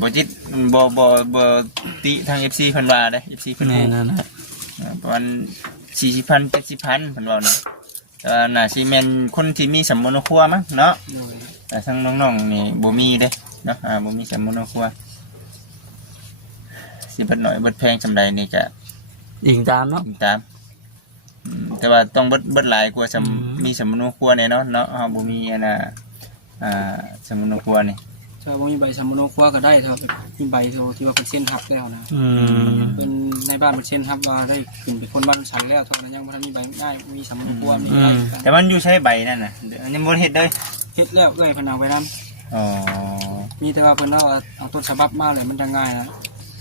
บ่จิตบ่ติทาง FC เพิ่นว่าเด้ FC เพิ่น แม่นั่นแหละ ประมาณ40,000 70,000เพิ่นว่าเนาะน่าสิแม่นคนที่มีสำมนครัวมั้งเนาะแต่ทางน้องๆนี่บ่มีเด้เนาะบ่มีสำมนครัวสิเบิดน้อยเบิดแพงซำใดนี่ก็ อิงตามเนาะ ตามแต่ว่าต้องเบิดหลายกว่ามีสำมนครัวแน่เนาะเนาะบ่มีอันน่ะสำมนครัวนี่ถ้าบ่มีใบสมุนครัวก็ได้ถ้ามีใบที่ว่าเป็นเส้นหักแล้วนะเป็นในบ้านเป็นเส้นหักว่าได้ขึ้นเป็นคนบ้านใช้แล้วเท่านั้นยังบ่ทันมีใบง่ายมีสมุนครัวมีใบแต่มันอยู่ใช้ใบนั่นน่ะยังบ่เฮ็ดเลยเฮ็ดแล้วเอ้ยเพิ่นเอาไปนำอ๋อมีแต่ว่าเพิ่นเอาต้นฉบับมาเลยมันจะง่ายนะ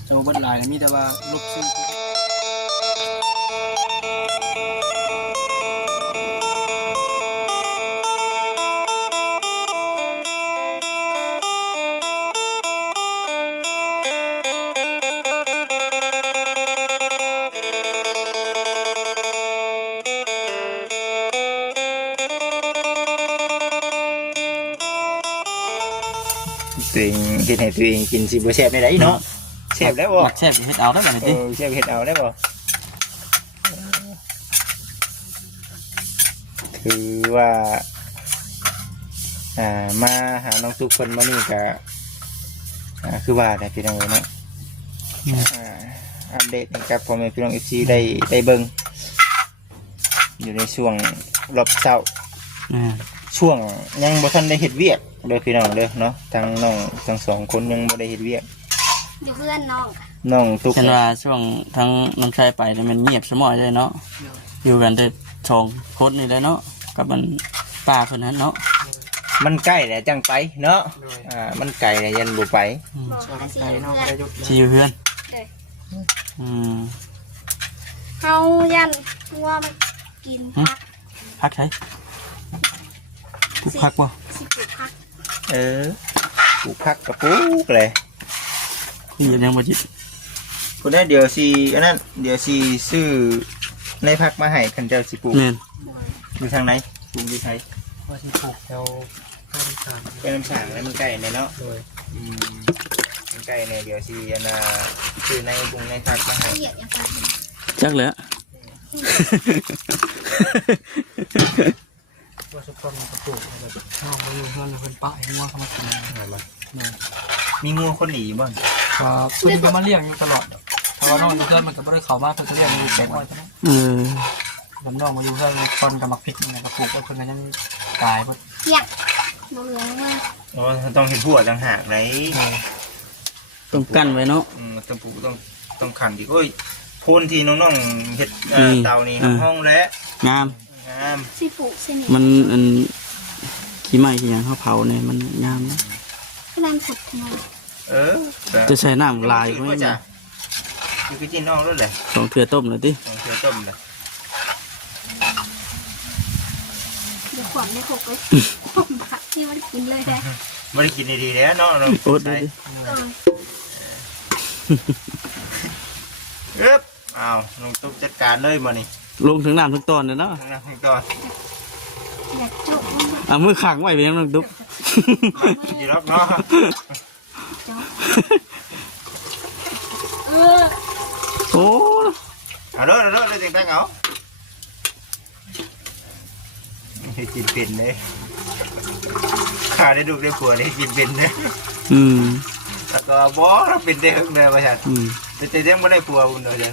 จะบ่เบิดหลายมีแต่ว่าลบชื่อตัวเองเฮ็ดให้ตัวเองกินสิบ่แซ่บได้เนาะแซ่บแล้วบ่แซ่บเฮ็ดเอาได้บัดนี้ติแซ่บเฮ็ดเอาได้บ่คือว่ามาหาน้องตุ๊กเพิ่นมานี่ก็คือว่าได้พี่น้องเนาะอัปเดตให้กับพ่อแม่พี่น้อง FC ได้เบิ่งอยู่ในช่วงรอบเช้าช่วงยังบ่ทันได้เฮ็ดเวียกเด้อพี่น้องเด้อเนาะทั้งน้องทั้งสองคนยังบ่ได้เฮ็ดเวียกอยู่เพื่อนน้องตุ๊กฉันว่าช่วงทั้งน้องชายไปนี่มันเงียบสมอยเลยเนาะอยู่กันแต่2คนนี่แหละเนาะกับมันป้าเพิ่นนั้นเนาะมันใกล้แล้วจังไปเนาะมันไกลแล้วยันบ่ไปใจเนาะได้ยุดสิอยู่เฮือนเฮายันว่ามันกินพักใช่พักบ่สิปลูกผักปลูกผักกับปลูกเลยนี่ยังบ่จิตพุ่นได้เดี๋ยวสิอันนั้นเดี๋ยวสิซื้อในผักมาให้คันเจ้าสิปลูกแม่นอยู่ทางไหนปลูกอยู่ไสว่าสิปลูกแถวเป็นน้ำสางแล้วมันใกล้แน่เนาะมันใกล้แน่เดี๋ยวสิอันน่ะซื้อในบุงในผักมาให้จักแล้วว่าสุกคนกระปุกน้องมาอยู่เพื่อนเพื่อนป้าให้งัวเข้ามากินมีงัวคนหนีบ้างครับมันก็มาเลี้ยงอยู่ตลอดเพราะว่าน้องเพื่อนมันก็ไม่ได้เข้ามาเพื่อนก็เลี้ยงอยู่แปลกไว้ใช่ไหมผมน้องมาอยู่เพื่อนตอนกับมักพริกนี่กระปุกว่าเพื่อนนั้นตายหมดเลี้ยงบ่เหลืองมากต้องเห็นผัวต่างหากไหนต้องกั้นไว้เนาะต้องปลูกต้องขันดิโอ้ยพูนที่น้องๆเห็ดเตานี่ห้องและงามสิปลูกสิมันขี้ไม้ขี้หยังเขาเผาเนี่ยมันงามนะขนาดขุดทำไมจะใช้น้ำลายก็ไม่จ้ะคือกินน้องรถเลย2 เทื่อต้มเลยติ2 เทื่อต้มเลยเดี๋ยวขวัญได้หกเลยผมผักที่มันกินเลยได้ไม่ได้กินดีๆแล้วเนาะเราอดเลยอ้าวลงตุ๊กจัดการเลยมานี่ลงถึงน้ำทุกตอนเลยเนาะน้ำทุกตอนอยากจุกมือขังไว้เพียงน้องตุ๊กดีรับเนาะโอ้เอาเด้อเด็กๆเอาให้กินเป็นเลยข้าได้ดูได้ผัวได้กินเป็นเลยแล้วก็บ่เป็นเด็กเลยประชาชนแต่ยังไม่ได้ผัวคุณเลยจ้ะ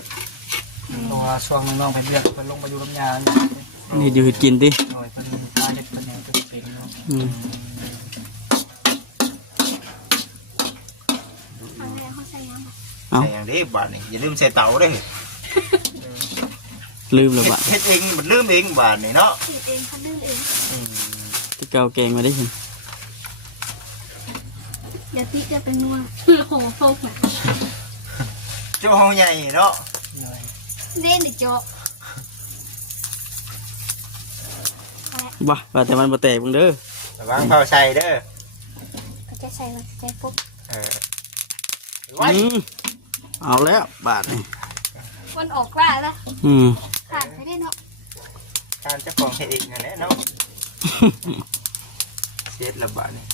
ตัวช่วงน้องเป็นเลือดเป็นลงไปอยู่ลำยานี่อยู่กินดิเป็นปลาเล็กเป็นแนวเป็นเป็นเนาะใส่อย่างนี้บ้านนี่อย่าลืมใส่เตาด้วยลืมเลยบ้านเฮ็ดเองมันลืมเองบ้านนี่เนาะเฮ็ดเองเขาลืมเองที่เกาแกงมาได้เห็นอย่าที่จะเป็นนัวโหโฟกเจ้าห้องใหญ่เนาะเล่นดิโจบ้าแต่มันบ่แตกมึงเด้อระวังเผาใส่เด้อก็จะใส่มันจะปุ๊บเอาแล้วบาทนี่มันออกล่าแล้วขาดไปได้เนาะการเจ้าของเฮ็ดเองนั่นแหละเนาะเช็ดระบาดนี่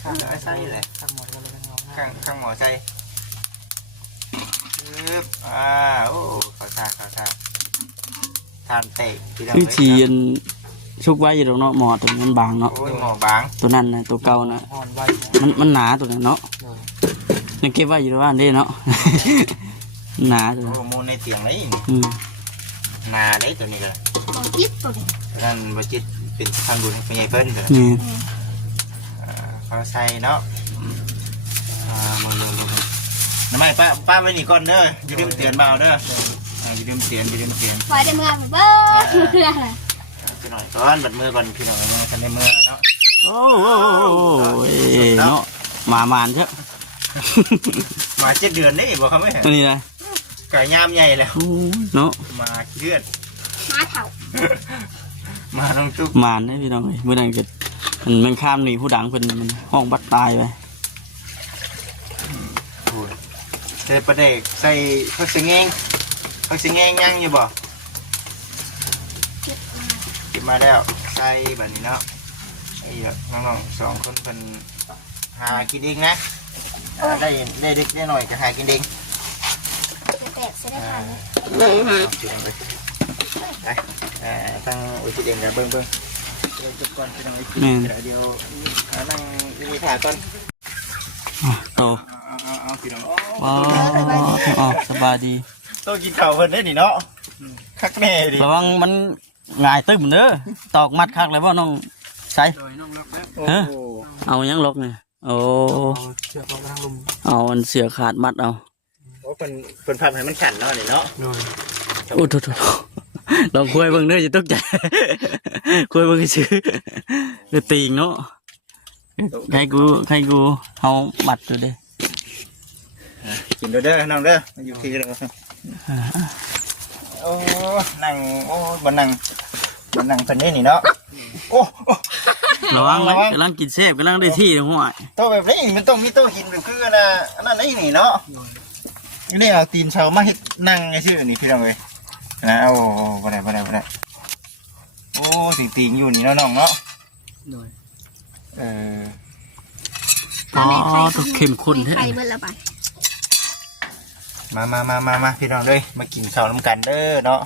ขาดแล้วใส่เลยทั้งหมดก็เลยเป็นงอให้ ข้างหมอใจปึ๊บโอ้เขาทานทานเตะพี่น้อง คือชีนชุกไว้อยู่ตรงเนาะหมอตัวนั้นบางเนาะ โอ้ยหมอบาง ตัวนั้นนะตัวเก่านะ ห่อนไว้ มันหนาตัวนั้นเนาะยังเก็บไว้อยู่ในบ้านได้เนาะ หนาตัว โอ้ นั้น โมในเตียงเลย นาได้ตัวนี้ก็ บอจิตตัวนี้ นั่นบจิตเป็นทางบุญเป็นใหญ่เพิ่นเลย นี่ เขาใส่เนาะมาลงน้ำไม่ป้าไว้นี่ก่อนเด้ออย่าลืมเตือนเบาเด้ออย่าลืมเตือน ไฟได้เมื่อไปเบิ้งเมื่ออะไร พี่หน่อยก่อนบัดมือก่อนพี่หน่อยมือทันได้มือเนาะ โอ้ยเนาะหมามานเถอะ มา7 เดือนนี่บอกเขาไม่เห็น ตัวนี้นะ ไก่ย่ามใหญ่แล้ว โอ้เนาะ มาเลือด มาเถ่า มาน้องตุ๊ก มานได้พี่น้องเมื่อนั้นเกิดมันข้ามหนีผู้ดังเป็นมันห้องบัดตายไป ใส่ประเด็กใส่ผักสะแงงย่างอยู่บ่ เก็บมา เก็บมาแล้วใส่แบบนี้เนาะไอ้น้องๆ2 คนเพิ่นหากินเองนะได้เล็กได้หน่อยก็หากินเอง จะแตกจะได้ทานเลย ไปตั้งอุทิศเองกับเบิ้งเดี๋ยวจุดก่อนพี่น้องเดี๋ยวนั่งมีถ่ายก่อน โต เอาพี่น้อง ว้าวสบายดี ต้องกินข้าวเพิ่นได้นี่เนาะคักแน่ดิ ระวังมันง่ายตึ้มเด้อตอกมัดคักเลยว่าน้องใส่ โดยน้องล็อกแล้ว โอ้ เอายังลกเนี่ยโอ้ เชือกล็อกทางลม เอาอันเสือขาดมัดเอา โหเพิ่นพับให้มันขันเนาะนี่เนาะ โดย อู้ทุลองคุยเบิ่งเด้อจะตกใจ คุยเบิ่งชื่อจะตีงเนาะใครกูเอามัดอยู่เด้ กินเด้อน้องเด้ออยู่ที่เด้อโอ้นั่งโอ้บ่นั่งเพิ่นนี่นี่เนาะโอ้ ระวังไหมกำลังกินเซฟกำลังได้ที่หัว โต๊ะแบบนี้มันต้องมีโต๊ะหินแบบคืออันนั้นนี่เนาะนี่เอาตีนเชามาเฮ็ดนั่งไงชื่อนี่พี่น้องเอ้ยนะโอ้บ่ได้โอ้ติงอยู่นี่เนาะน้องเนาะ โดย อ๋อตัวเข้มข้น แท้ แท้ ไข่เบิ้ลละไป มาพี่น้องเลยมากินข้าวน้ำกันเด้อเนาะ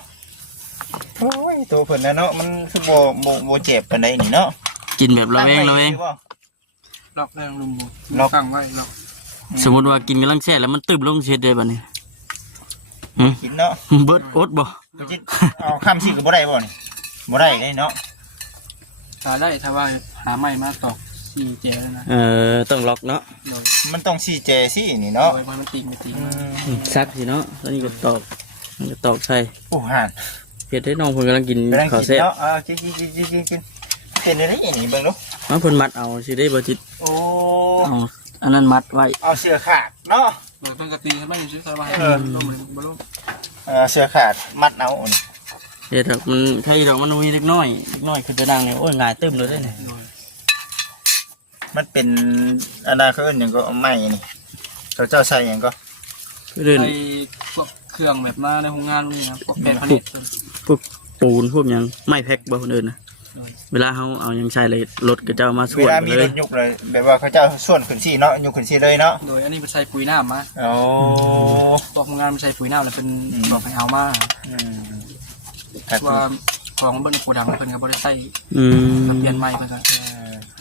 โอ้ยตัวเพิ่นนะเนาะมันคือโบเจ็บปานใดนี่เนาะ กินแบบระแวง ล็อกแรงลมล็อกข้างไว้ล็อก สมมติว่ากินกำลังแช่แล้วมันตึบลงเช็ดได้ป่ะนี่ กินเนาะ เบิดอดบ่ เอาคำสิก็บ่ได้บ่นี่บ่ได้เลยเนาะ ตาได้ถ้าว่าหาไม้มาตอก4 เจแล้วนะ ต้องล็อกเนาะ โดย มันต้องซีเจสินี่เนาะ โดยมันติงไม่ติง ซักสิเนาะแล้วนี่ก็ตอกมันก็ตอกใส่ โอ้ห่าน เฮ็ดให้น้องเพิ่นกำลังกิน กำลัง ข้าว กิน แซ่บ เนาะกินเป็นอะไรนี่เบิ่งดู มาเพิ่นมัดเอาสิได้บ่จิต โอ้ เอาอันนั้นมัดไว้ เอาเสื้อขาดเนาะ โดยเป็นกระตีให้มันอยู่สบายลมบ่ลม เสื้อขาดมัดเอา เฮ็ดแบบมันใครดอกมันมีเล็กน้อยคือจะนั่งเนี่ยโอ้ยง่ายตึมเลยเด้เนี่ย โดย มันเป็นอนาคตอย่างก็ไม่นี่เขาเจ้าใส่อย่างก็ คือเดิน ไอ้พวกเครื่องแบบมาในโรงงานนี่ครับพวกแปรผลิต พวกปูนพวกหยังไม่แพ็คบ่คนอื่นนะเวลาเฮาเอาหยังใช้เลยรถก็จะเอามาส่ เว วน ลามี เล ร ย ถยุกเลยแบบว่าเขาเจ้าส่วนขึ้นซี่เนาะยุกขึ้นซี่เลยเนาะ โดยอันนี้เป็นใส่ปุ๋ยน้ำมา โอ้ พวกโรงงานมันใส่ปุ๋ยน้ำแล้วเป็นบอกไปเอามา ครับ ว่าของมันเบิ้ลในโกดังเพิ่นก็บ่ได้ใส่ อืม เปลี่ยนใหม่เพิ่นก็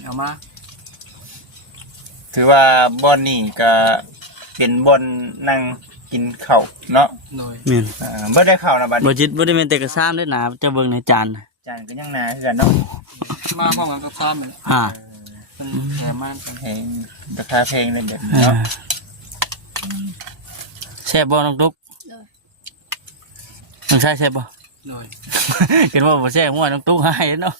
เอามา ถือว่าบอนนี่ก็เป็นบอนนั่งกินข้าวเนาะ โดย แม่น บ่ได้ข้าวนะบัด บ่จิตบ่ได้แม่นแต่กระซ้ำเด้อหนาจะเบิ่งในจานน่ะ จานก็ยังหนาคือกันเนาะ มาพร้อมกันกับข้ามเลย อ่า เป็นแถมมากัน แพงราคาแพงเลยแบบนี้ เออ เนาะ แซ่บบ่น้องตุ๊กน้องชายแซ่บบ่ โดย คิดว่าบ่แซ่บมั่วน้องตุ๊กให้เนาะ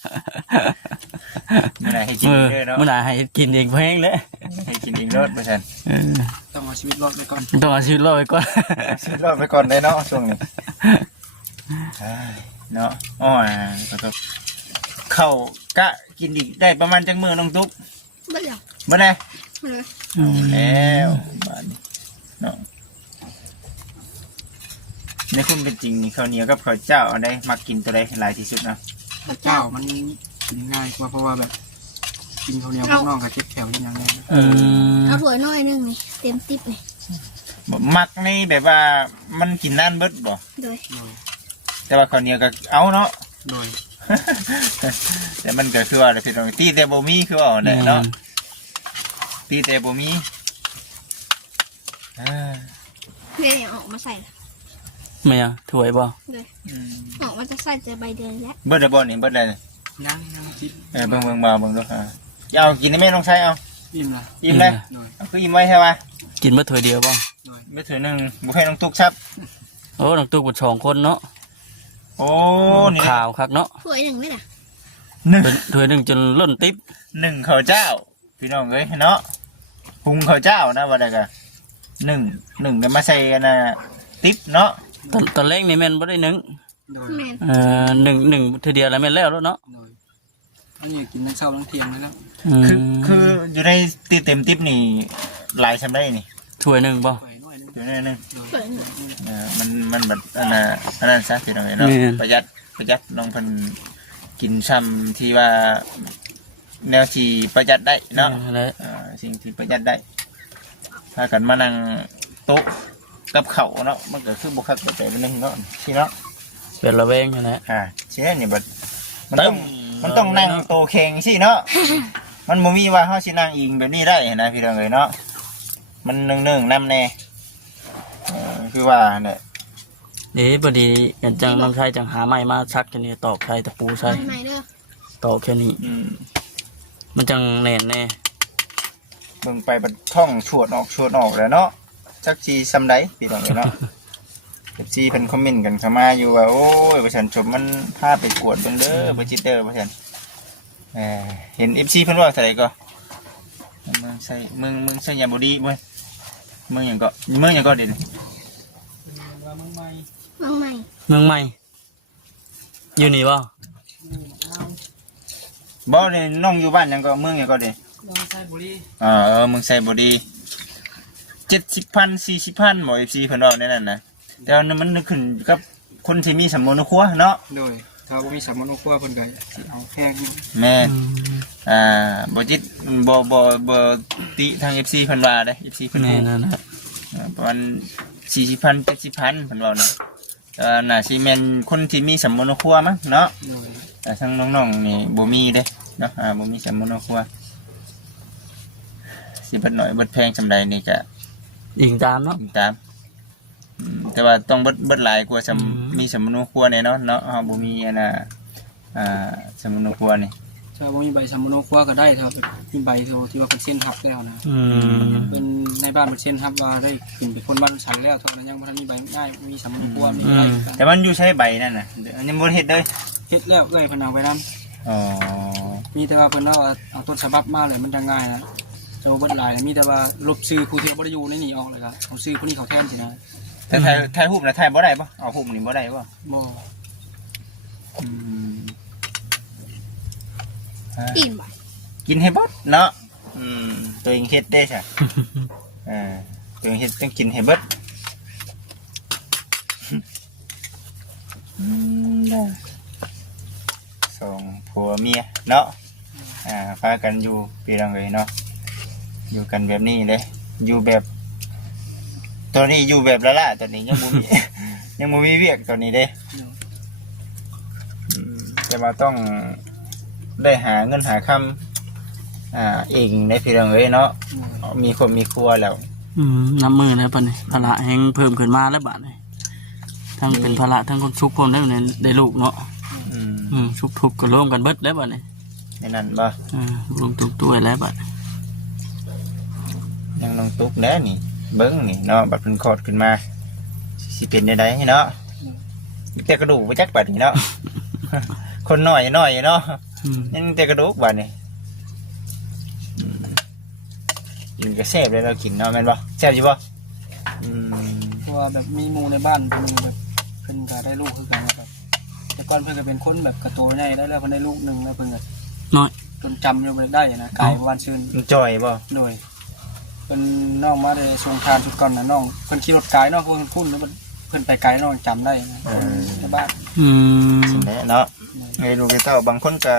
มื้อไหนให้กิน มื้อ เด้อเนาะ มื้อหน้าให้กินเองแพงเลย ให้กินเองรอดบ่ซั่น เออ ต้องเอาชีวิตรอดไปก่อน ต้องเอาชีวิตรอดไว้ก่อน ซื้อรอดไปก่อนได้เนาะช่วงนี้เนาะอ้อก็เข้ากะกินอีกได้ประมาณจังมื้อน้องตุ๊ก เบิ้ลละ บ่ได้ อืม แล้วบ้านเนาะในคุณเป็นจริงนี่ข้าวเหนียวกับข้าวเจ้าอันใดมักกินตัวใดหลายที่สุดนะ พระ เจ้า เจ้า มันกินง่ายกว่าเพราะว่าแบบกินข้าวเหนียวข้างนอกกับเจ็บแขวอย่างเงี้ย อืม เอาถ้วยน้อยนึงนี่ เต็มติ๊บเลย มักนี่แบบว่ามันกินนานเบิดบ่ โดย โดย แต่ว่าข้าวเหนียวก็เอาเนาะ โดย แต่มันก็คือว่าพี่น้องตีแต่บ่มีคือว่าเนี่ยเนาะตีแต่บ่มีเดี๋ยวออกมาใส่ละ ไม่อะถวยบ่ โดยออกมาจะใส่จะใบเดือนแล้ว เบิดได้บ่นี่เบิดได้ ยังคิด เบิ่งมาเบิ่งดูค่ะเอากินได้ไหมน้องชายเอา อิ่มละ อิ่มเลย โดย เอาคืออิ่มไว้ใช่ป่ะ กินมาถวยเดียวบ่ โดย ไม่ถือหนึ่งบุฟเฟ่น้องตุ๊กครับ โอ้น้องตุ๊กบ่2คนเนาะ โอ้นี่ ข่าวคักเนาะ ถ้วยหนึ่งไหมล่ะ หนึ่ง เป็นถวยหนึงจนล้นติ๊บ หนึ่งข้าวเจ้า พี่น้องเอ้ยเนาะหุงข้าวเจ้านะว่าได้กันหนึ่งเดี๋ยวมาใส่กันนะติ๊บเนาะ ตอนแรกนี่แม่นบ่ได้นึ่ง โดย แมน หนึ่งทีเดียวแล้วแม่นแล้วเนาะ โดยอันนี้กินทั้งเช้าทั้งเที่ยงเลยแล้ว คืออยู่ในตีเต็มติ๊บนี่หลายชำได้นี่ ถ้วยหนึงบ่ ไปหน่อยนึง อยู่ในนึง โดย ถ้วยหนึ่ง มันแบบอันนั้นซะพี่น้องเอ้ยเนาะประหยัดน้องเพิ่นกินซ้ำที่ว่าแนวที่ประหยัดได้เนาะ แล้ว สิ่งที่ประหยัดได้ถ้ากันมานั่งโต๊ะกับเขาวเนาะมันก็คือบุคคลตัวเป็นหนึ่งเนาะสิเนาะ เป็นระแวงอยู่นะ สิเนี่ยบัดมันต้องนั่งโตะเข่งสิเนาะ มันบ่มีว่าเฮาสินั่งอิงแบบนี้ได้นะพี่น้องเอ้ยเนาะมันนึ่งนำแน่คือว่าเนี่ย เดี๋ยวพอดีกันจังน้องชายจังหาไม้มาชักแค่นี้ตอกใส่ตะปูใส่ ใหม่เด้อ ตอกแค่นี้ มันจังแน่นแน่ เบิ่งไปบัดท่องชวดออกแล้วเนาะจักสิซำใดพี่น้องเอ้ยเนาะ FC เพิ่นคอมเมนต์กันเข้ามาอยู่ว่าโอ้ยประชันชมมันพาไปกวดเบิ่งเด้อบ่จิตเด้อประชันเห็น FC เพิ่นว่าเท่าไหร่ก็เมืองใส่เมืองใส่ยามบ่ดีเว้ยเมืองหยังก็เด่น ว่ามึงไม่ เมืองใหม่ เมืองใหม่อยู่นี่บ่ บ่ได้น้องอยู่บ้านหยังก็เมืองหยังก็เด่น ลองใช้บุรี เมืองใส่บ่ดี70,000 40,000บ่ FC เพิ่นว่าแน่นั่นนะแต่ว่ามันนึกขึ้นกับคนที่มีสำนวนครัวเนาะ โดยถ้าบ่มีสามโนครัวเพิ่นก็สิเอาแพง แม่บ่จิตบ่ติทาง FC เพิ่นว่าเด้ FC เพิ่น แน่ ฮู้ นั่นนะ ประมาณ40,000 70,000เพิ่นว่าเนาะน่าสิแม่นคนที่มีสำนวนครัวมั้งเนาะ โดย แต่ทางน้องๆนี่บ่มีเด้เนาะบ่มีสำนวนครัวสิเบิดน้อยเบิดแพงจำใดนี่ก็ อิงตามเนาะ ตามแต่ว่าต้องเบิดหลายกว่ามีสำนวนครัวแน่นอนเนาะเฮาบ่มีอันน่ะสำนวนครัวนี่ ถ้าบ่มีใบสามโนครัวก็ได้ถ้ามีใบที่ว่าเป็นเส้นหักแล้วนะเป็นในบ้านเป็นเส้นหักว่าได้ขึ้นเป็นคนบ้านฉันแล้วเท่านั้นยังบ่ทันมีใบง่ายมีสามโนครัวมีใบ แต่มันอยู่ใช้ใบนั่นน่ะยังบ่เฮ็ดเลย เฮ็ดแล้วเอ้ยเพิ่นเอาไปนำ อ๋อ มีแต่ว่าเพิ่นเอาต้นฉบับมาเลยมันจะง่ายนะจะเบิดหลายมีแต่ว่าลบชื่อผู้ที่บ่ได้อยู่ในนี่ออกเลยครับเอาชื่อผู้นี้เขาแทนสินะ แต่ถ่ายรูปน่ะถ่ายบ่ได้บ่เอารูปนี่บ่ได้บ่ บ่ อิ่มบ่ กินให้เบิดเนาะตัวเองเฮ็ดได้ใช่ตัวเองเฮ็ดต้องกินให้เบิดสองผัวเมียเนาะพากันอยู่พี่น้องเลยเนาะอยู่กันแบบนี้เลยอยู่แบบตอนนี้อยู่แบบละล่ะตอนนี้ยังบ่มี ยังบ่มีเวียกตอนนี้เด้จะมาต้องได้หาเงินหาคำเองในพี่น้องเลยเนาะมีคนมีครัวแล้ว น้ำมือนะปะนี่ภาระแห้งเพิ่มขึ้นมาแล้วบาดนี่ทั้งเป็นภาระทั้งคนชุกพร้อมได้ได้ลูกเนาะชุกทุกข์ก็ร่วมกันเบิดแล้วบาดนี่ ในนั้นบ่ ลงตุ้ตัวแล้วบาด ยังน้องตุ๊กแล้วนี่เบิ้งนี่เนาะบัดเพิ่นคลอดขึ้นมาสิเป็นได้เนาะแต่กระดูกบ่จักบัดนี่เนาะ คนน้อยเนาะยังแต่กระดูกบัดนี่กินก็แซ่บเลยเรากินเนาะแม่นบ่แซ่บอยู่บ่ เพราะว่าแบบมีหมู่ในบ้านเพิ่นแบบเพิ่นก็ได้ลูกคือกันครับแต่ก่อนเพิ่นก็เป็นคนแบบกระโตใหญ่ได้แล้วเพิ่นได้ลูกนึงแล้วเพิ่นก็ น้อย จนจำอยู่บ่ได้นะกายบ้านซื่น มันจ่อยบ่ โดยเป็นน้องมาได้ส่งทานสุดก่อนนะน้องเพิ่นขี่รถไกลเนาะเพิ่นคุ้นแล้วมันเพิ่นไปไกลน้องจำได้นะในบ้าน สิ่งนั้นเนาะไอ้ลูกไอ้เต้าบางคนก็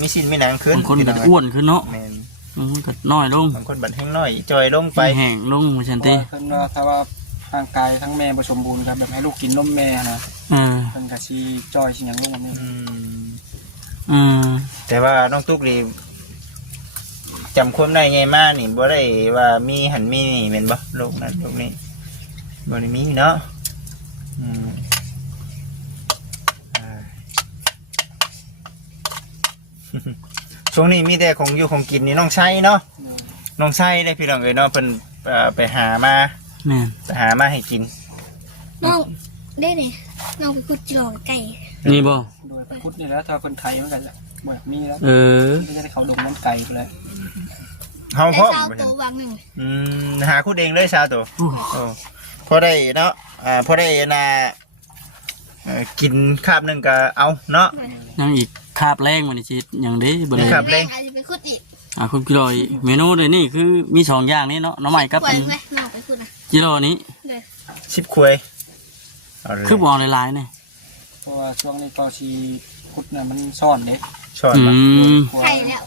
มีชิ้นมีหนังขึ้น บางคนเป็นอ้วนขึ้นเนาะ แม่น มันก็น้อยลง บางคนบัดแห้งน้อยจอยลงไป แห้งลงว่าฉัน เพราะ ติ ว่าเพิ่นว่าถ้าว่าร่างกายทั้งแม่บ่สมบูรณ์ครับแบบให้ลูกกินนมแม่นะ อ่า เพิ่นก็สิจ้อยสิหยังลงแบบนี้ อืม แต่ว่าน้องตุ๊กนี่จำความได้ไงมานี่บ่ได้ว่ามีหันมีนี่แม่นบ่ลูกนั้นลูกนี้บ่ได้มีเนาะอืมอ่า ช่วงนี้มีแต่ของอยู่ของกินนี่น้องไส้เนาะน้องไส้ได้พี่น้องเอ้ยเนาะเพิ่นไปหามา แม่น ไปหามาให้กิน น้องได้เนี่ยน้องไปขุดจิโร่ไก่ นี่บ่ โดยไปพุทธนี่แหล้วถ้าเพิ่นไข่มันก็บ่อยากมีแล้ว เออ ก็จะได้เขาดงน้ำไก่ไปเลย เฮา ได้ พร้อม เช้า บ่ ตั เห็น ววางหนึ่ง หาคุดเองเลยชาวตัว อู้ โอ้พอได้เนาะพอได้นากินคาบหนึงก็เอาเนาะ ยังอีกคาบแรงมันนี่สิอย่างนี้บ่ได้ ครับ แม่อาจจะไปขุดอีก คุณกิโลอีกเมนูเดี๋ยวนี้คือมีสองอย่างนี้เนาะน้องใหม่กับ ปล่อ เป็ ย น ไหมน้องไปขุดนะ กิโลนี้ เลย 10ควยเอาเลย คือบอกหลายๆเนี่ย เพราะว่าช่วงนี้ก็ชีพุทธน่ะมันซ่อนเด้ ช้อน อื มา ม ค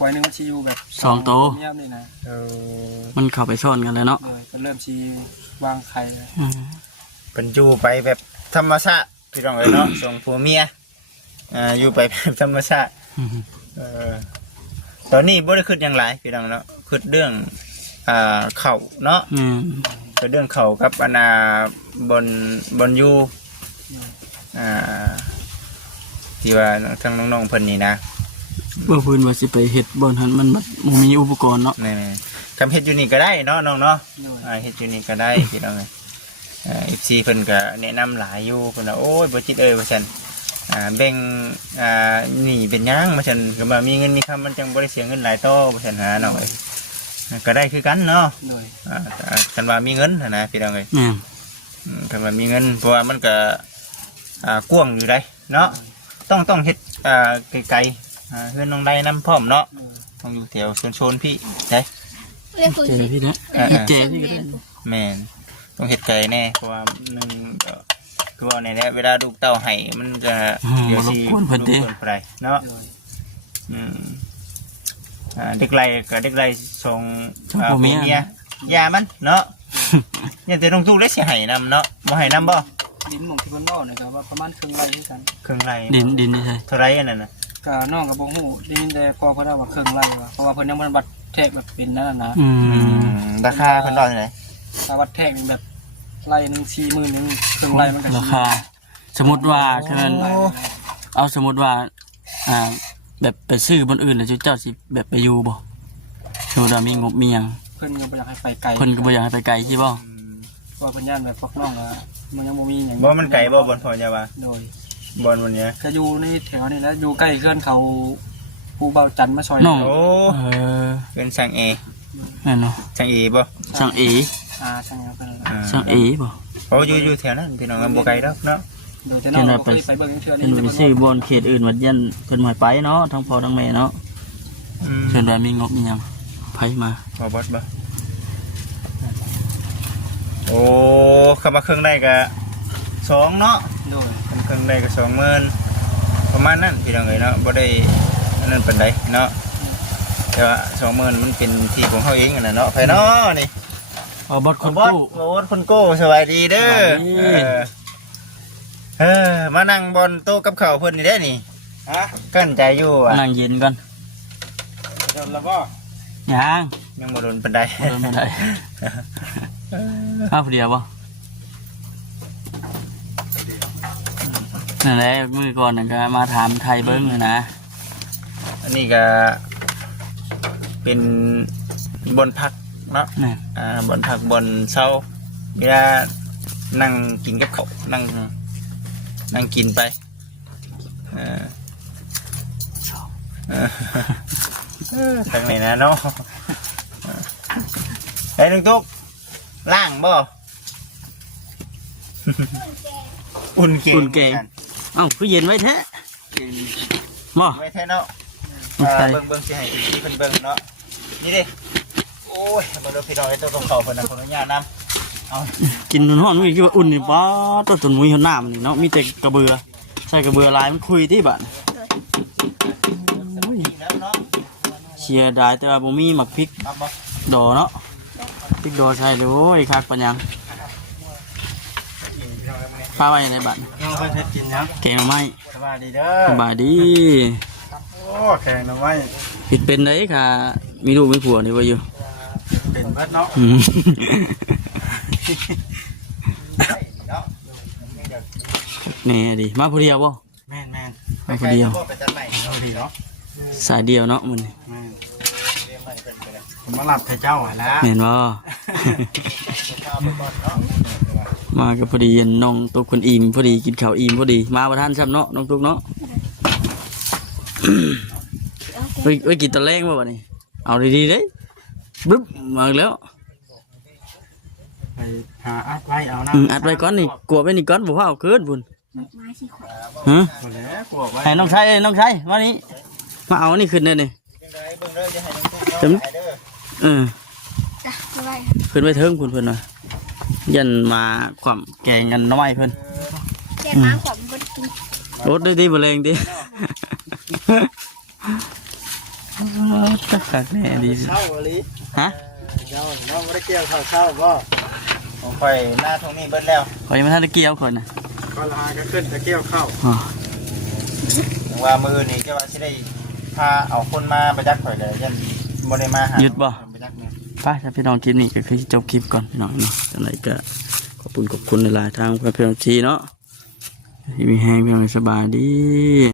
วายหนึงมันชีอยู่แบบ สองโต เงียบนี่นะ เออ มันเข้าไปซ่อนกันเลยเนาะ เลยก็เริ่มชีวางไข่เลย อืม เป็นอยู่ไปแบบธรรมชาติพี่น้องเอ้ยเนาะส่งผัวเมียอยู่ไปแบบธรรมชาติ อืม เออตอนนี้บ่ได้คิดอย่างไรพี่น้องเนาะคิดเรื่องเข่าเนาะ อืม คิดเรื่องเข่ากับบนอยู่ที่ว่าทั้งน้องๆเพิ่นนี่นะ บ่เพิ่นว่าสิไปเฮ็ดบ่อนหันมันบ่มีอุปกรณ์เนาะ นี่ๆทำเฮ็ดอยู่นี่ก็ได้เนาะน้องเนาะ เลย เฮ็ดอยู่นี่ก็ได้พี่น้องเอ้ยFC เพิ่นก็แนะนำหลายอยู่เพิ่นว่าโอ้ยบ่จิตเอ้ยว่าซั่นแบ่งหนี่เป็นหยังว่าซั่นก็ว่ามีเงินมีคำมันจังบ่ได้เสียเงินหลายโตว่าซั่นหาน้องเอ้ยก็ได้คือกันเนาะ เลย คันว่ามีเงินนะพี่น้องเอ้ย แม่น คันว่ามีเงินเพราะว่ามันก็กว้างอยู่ได้เนาะต้องเฮ็ดไกลๆเฮือนน้องใดนํพร้อมเนาะต้องอยู่แถวโซนๆพี่ได้ เรียกคุย เจ สิ พี่นะ เจพี่ก็ได้ แม่นต้องเฮ็ดไกลแน่เพราะว่าหนึงก็คือว่าในแหละเวลาลูกเต้าให้มันจะเดี๋ยวสิรบกวนเพิ่นไปเนาะ เลย อืมเด็กไรกับเด็กไรส่งผัวเมียยามันเนาะเนี่ยแต่ต้องทุกเล็กเสียหายนำเนาะบ่ให้นำบ่ ดินหม่องที่เพิ่นเว้าเนี่ยก็ว่าประมาณครึ่งไร่ด้วยกัน เครื่องไร ดินนี่ใช่ เท่าไรอันนั้นน่ะ ก็น้องก็บ่ฮู้ได้ยินแต่พอเพิ่นว่าครึ่งไร่ว่าเพราะว่าเพิ่นยังบ่ได้บัดแทกแบบเป็นนั่นน่ะนะ อืม ราคาเพิ่นว่าเท่าไหร่ ถ้าวัดแทกนี่แบบไร่หนึง40,000นึงครึ่งไร่มันก็ ราคา สมมุติว่าคือมันเอาสมมุติว่าแบบไปซื้อบนอื่นแล้วเจ้าสิแบบไปอยู่บ่สมมุติว่ามีงบมีหยัง เพิ่นยังบ่อยากให้ไปไกล เพิ่นก็บ่อยากให้ไปไกลใช่บ่ เพราะว่าเพิ่นย่านแบบพวกน้องก็มันยังบ่มีหยัง บ่มันไก่บ่บนพอจะว่า โดย บนวันเนี้ย ก็อยู่ในแถวนี้แหล้วอยู่ใกล้เพื่อนเขาภูเบาจันทร์มาซอย น้อง โอ้ เออ เป็นสั่งเอ นั่นเนาะ สั่งเอบ่ ช่างเอ ช่างเพิ่น ช่างเอบ่ เพราะอยู่แถวนั้นพี่น้องบ่ไกลดอกเนาะ โดยแต่น้องบ่เคยไปเบิ่งเทื่อ เพิ่ นี้ น แต่ ไป เพิ่น ซื้อบอนเขตอื่นวัดยันเพิ่นบ่ให้ไปเนาะทั้งพ่อทั้งแม่เนาะ อืม เพิ่นว่ามีงบมีหยังไผมา บ่บดบ่โอ้คำว่าเครื่องได้ก็2เนาะ โดย เครื่องได้ก็20,000ประมาณนั้นพี่น้องเอ้ยเนาะบ่ได้อันนั้นปานใดเนาะแต่ว่า20,000มันเป็นที่ของเฮาเองนั่นน่ะเนาะไผเนาะนี่ เอาบดคน บอส กู้ โอ้คนโก้สวัสดีเด้อ สวัสดี มานั่งบนโต๊ะกับข้าวเพิ่นนี่ได้นี่ฮะกั้นใจอยู่อ่ะ นั่งเย็นก่อน โดนละบ่ ยัง ยังบ่โดนปานใด บ่โดนบ่ได้มาผู้เดียวบ่นั่นแหละมื้อก่อนน่ะก็มาถามไทยเบิ่งเลยนะ อันนี้ก็เป็นบนพักเนาะ นี่ บนพักบนเช้าเวลานั่งกินกับข้าวนั่งกินไปทางไหนนะเนาะไอ้ลุงตุ๊กล่างบ่อุ่นเก่ง อุ่นเก่งเอ้าคือเย็นไว้แท้บ่ ไม่แท้เนาะเบิ่งสิให้ที่เพิ่นเบิ่งเนาะนี่ดิโอ้ยมาดูพี่น้องไอ้ตัวของเขาเพิ่นน่ะขออนุญาตนำเอา กินร้อนๆมื้อกี้ว่าอุ่นนี่บ่ต้นมุ้ยหัวหน้ามันนี่เนาะมีแต่กระเบือใส่กระเบือลายมันคุยที่บ้าน นี่แล้วเนาะ ช ชียร์ได้แต่ว่าบ่มีหมักพริก เอาบ่ ดอเนาะพริกดอใช่เลยโอ้ยคักปัญญังป้าไว้ในบัตร น้องเพิ่นเฮ็ดกินยัง แกงหน่อไม้ สบายดีเด้อ สบายดี โอ้แข่งหน่อไม้ ปิดเป็นได้ค่ะ มีลูกมีผัวนี่ว่าอยู่ เป็นเบิดเนาะ อืม แน่ดิมาผู้เดียวบ่ แม่นแม่น มาผู้เดียว ไปตัดใหม่ เอาดีเนาะ สายเดียวเนาะมัน แม่นผมมาหลับให้เจ้าหาแล้ว เห็นบ่ มาก็พอดีน้องตุ๊กคนอิ่มพอดีกินข้าวอิ่มพอดีมาประทานซ้ำเนาะน้องตุ๊กเนาะ ไว้กินตอนแรกมาบ่นี่เอาดีๆเด้บึ๊บมาอีกแล้ว ไปหาอัดไว้เอานะ อัดไว้ก่อนนี่กลัวไว้นี่ก่อนบ่ว่าเอาคืนพุ่น ไม้สิขวด ฮะ หมดแล้วกลัวไว้ ให้น้องชายน้องชายมานี่มาเอานี่ขึ้นเด้อนี่ เบิ่งเด้อจะให้น้องตุ๊ก จำ เด้อ จ้ะคือไร ขึ้นไปเทิงพุ่นน่ะยันมาความแกงกันหน้อยเพิ่น แกน้ำขวดมันก็กิน รถได้ดีบ่แรงดิตักแน่ดี เช้าอลิ ฮะ เจ้าน้องบ่ได้เกี่ยวข้าวเช้าบ่ ของข่อยหน้าตรงนี้เบิดแล้ว ขอยยังไม่ทันได้เกี่ยวคนน่ะ ก็ลาก็ขึ้นจะเกี่ยวข้าว อ๋อ ว่ามือนี่จะว่าสิได้พาเอาคนมาประจักษ์ข่อยเลยยันบ่ได้มาหา หยุดบ่ ประจักษ์เนี่ย ไปถ้าพี่น้องคลิปนี้ก็คือจบคลิปก่อนพี่น้องเนาะจังไดก็ขอบคุณในหลายๆทางเพื่อนๆทีเนาะที่มีแห้งพี่น้องสบายดี